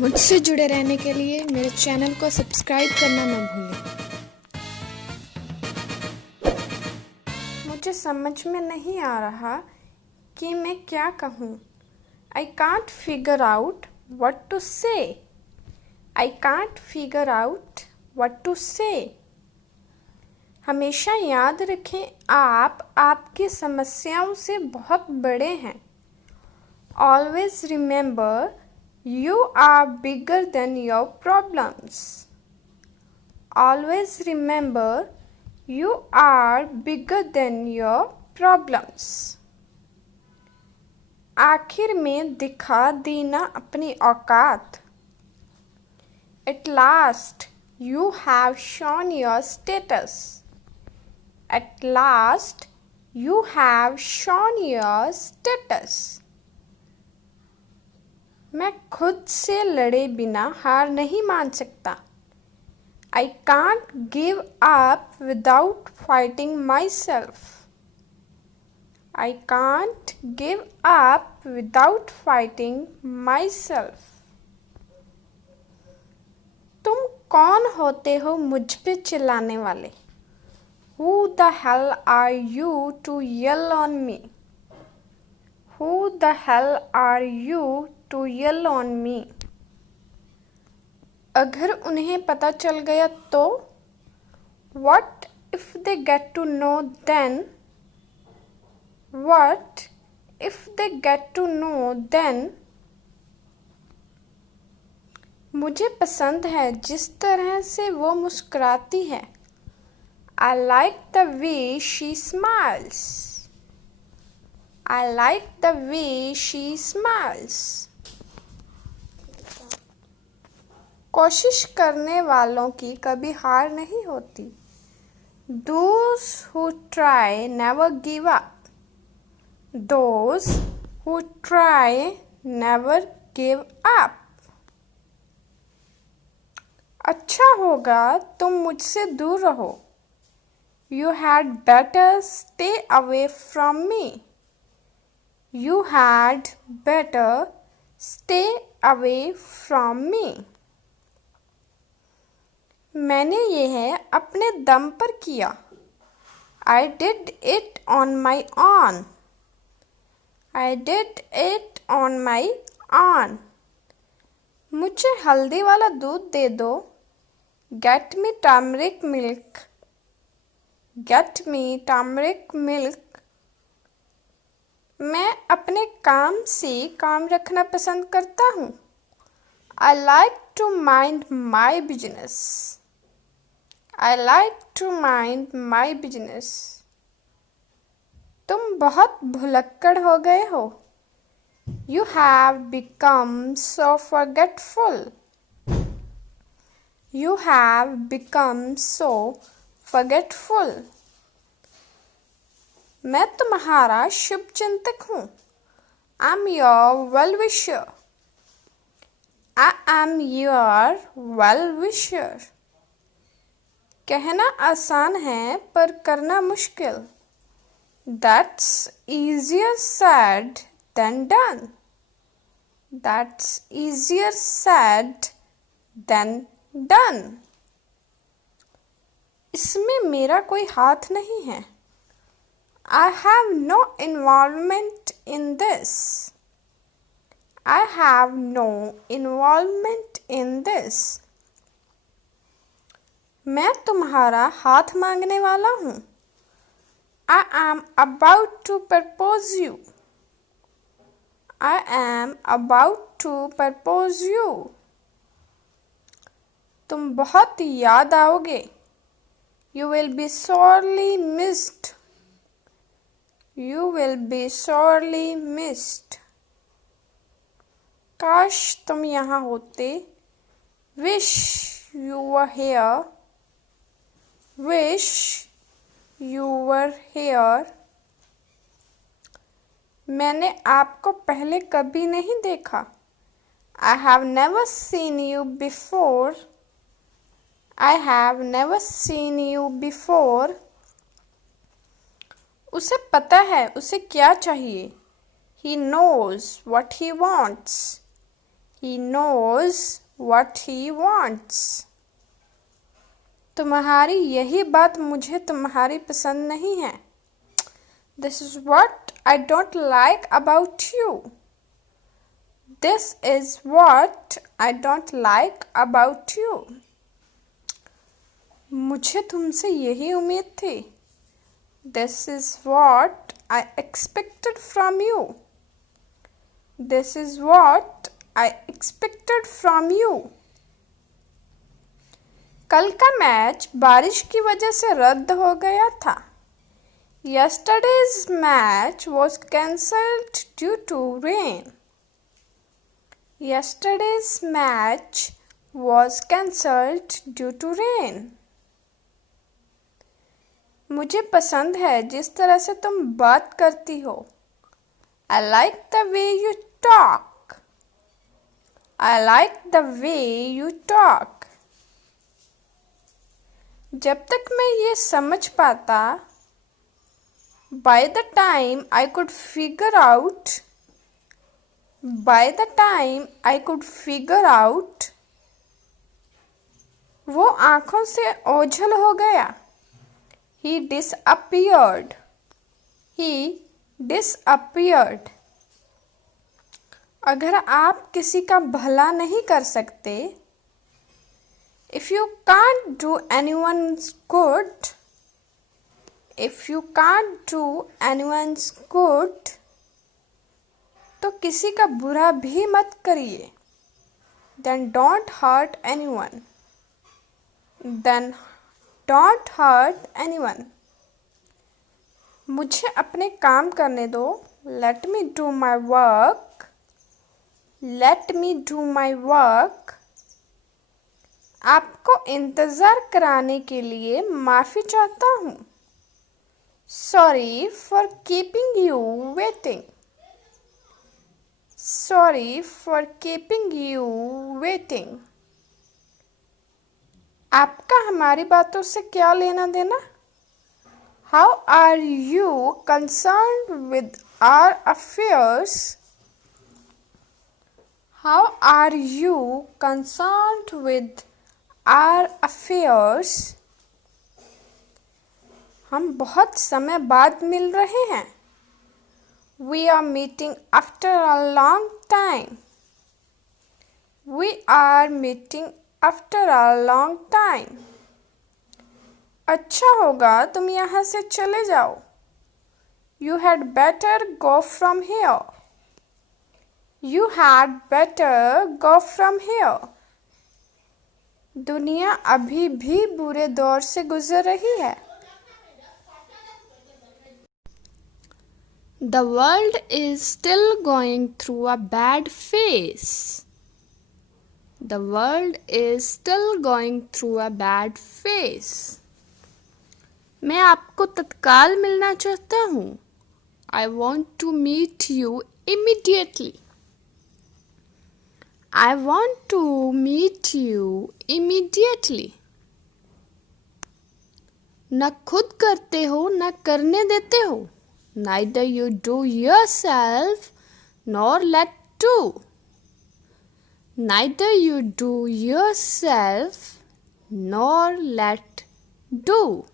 मुझसे जुड़े रहने के लिए मेरे चैनल को सब्सक्राइब करना न भूलें। मुझे समझ में नहीं आ रहा कि मैं क्या कहूँ। I can't figure out what to say. I can't figure out what to say. हमेशा याद रखें, आप आपकी समस्याओं से बहुत बड़े हैं। Always remember, you are bigger than your problems. Always remember, you are bigger than your problems. आखिर में दिखा देना अपनी औकात। At last, you have shown your status. At last, you have shown your status. मैं खुद से लड़े बिना हार नहीं मान सकता। I can't give up without fighting myself. I can't give up without fighting myself. तुम कौन होते हो मुझ पे चिल्लाने वाले? Who the hell are you to yell on me? Who the hell are you to yell on me? अगर उन्हें पता चल गया तो? What if they get to know then? What if they get to know then? मुझे पसंद है जिस तरह से वो मुस्कुराती है। I like the way she smiles. I like the way she smiles. कोशिश करने वालों की कभी हार नहीं होती। Those who try never give up. Those who try never give up. अच्छा होगा तुम मुझसे दूर रहो। You had better stay away from me. You had better stay away from me. मैंने यह अपने दम पर किया। I did it on my own. I did it on my own. मुझे हल्दी वाला दूध दे दो। Get me turmeric milk. Get me turmeric milk. मैं अपने काम से काम रखना पसंद करता हूँ। I like to mind my business. I like to mind my business. तुम बहुत भुलक्कड़ हो गए हो। You have become so forgetful. You have become so forgetful. मैं तुम्हारा शुभ चिंतक हूँ। I'm your well-wisher. I am your well-wisher. कहना आसान है पर करना मुश्किल। That's easier said than done. That's easier said than done. इसमें मेरा कोई हाथ नहीं है। I have no involvement in this. I have no involvement in this. मैं तुम्हारा हाथ मांगने वाला हूँ। I am about to propose you. I am about to propose you. तुम बहुत याद आओगे। You will be sorely missed. You will be sorely missed. काश तुम यहाँ होते। Wish you were here. Wish you were here. मैंने आपको पहले कभी नहीं देखा। I have never seen you before. I have never seen you before. उसे पता है उसे क्या चाहिए। He knows what he wants. He knows what he wants. तुम्हारी यही बात मुझे तुम्हारी पसंद नहीं है. This is what I don't like about you. This is what I don't like about you. मुझे तुमसे यही उम्मीद थी. This is what I expected from you. This is what I expected from you. कल का मैच बारिश की वजह से रद्द हो गया था. Yesterday's match was cancelled due to rain. Yesterday's match was cancelled due to rain. मुझे पसंद है जिस तरह से तुम बात करती हो. I like the way you talk. I like the way you talk. जब तक मैं ये समझ पाता, by the time I could figure out, वो आंखों से ओझल हो गया. He disappeared. अगर आप किसी का भला नहीं कर सकते, if you can't do anyone's good, तो किसी का बुरा भी मत करिए. Then don't hurt anyone. मुझे अपने काम करने दो. Let me do my work. आपको इंतज़ार कराने के लिए माफ़ी चाहता हूँ. Sorry for keeping you waiting. आपका हमारी बातों से क्या लेना देना? How are you concerned with our affairs? हम बहुत समय बाद मिल रहे हैं. We are meeting after a long time. अच्छा होगा तुम यहाँ से चले जाओ. You had better go from here. दुनिया अभी भी बुरे दौर से गुजर रही है. The world is still going through a bad phase. मैं आपको तत्काल मिलना चाहता हूँ. I want to meet you immediately. न खुद करते हो न करने देते हो. Neither you do yourself nor let do.